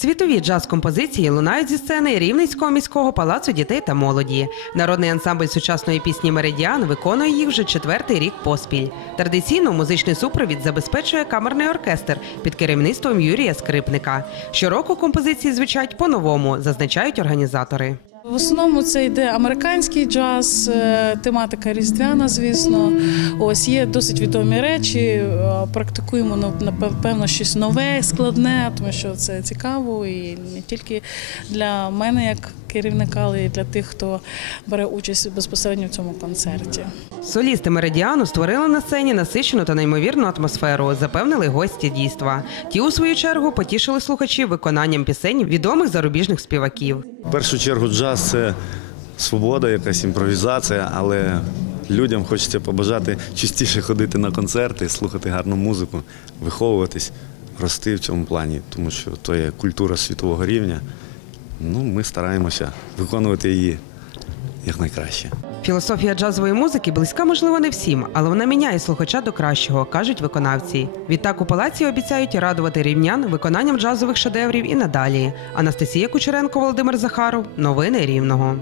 Світові джаз-композиції лунають зі сцени Рівненського міського палацу дітей та молоді. Народний ансамбль сучасної пісні Меридіан виконує їх вже четвертий рік поспіль. Традиційно музичний супровід забезпечує камерний оркестр під керівництвом Юрія Скрипника. Щороку композиції звучать по-новому, зазначають організатори. В основному це йде американський джаз, е, тематика різдвяна, звісно. Ось є досить відомі речі. е, Практикуємо ну, напевно щось нове, складне, тому що це цікаво і не тільки для мене як керівника, але й для тих, хто бере участь безпосередньо в цьому концерті. Солісти Меридіану створили на сцені насичену та неймовірну атмосферу, запевнили гості дійства. Ті, у свою чергу, потішили слухачів виконанням пісень відомих зарубіжних співаків. В першу чергу джаз це свобода, якась імпровізація, але людям хочеться побажати частіше ходити на концерти, слухати гарну музику, виховуватись, рости в цьому плані, тому що то є культура світового рівня. Ну, ми стараємося виконувати її якнайкраще. Філософія джазової музики близька, можливо, не всім, але вона міняє слухача до кращого, кажуть виконавці. Відтак у палаці обіцяють радувати рівнян виконанням джазових шедеврів і надалі. Анастасія Кучеренко, Володимир Захаров. Новини Рівного.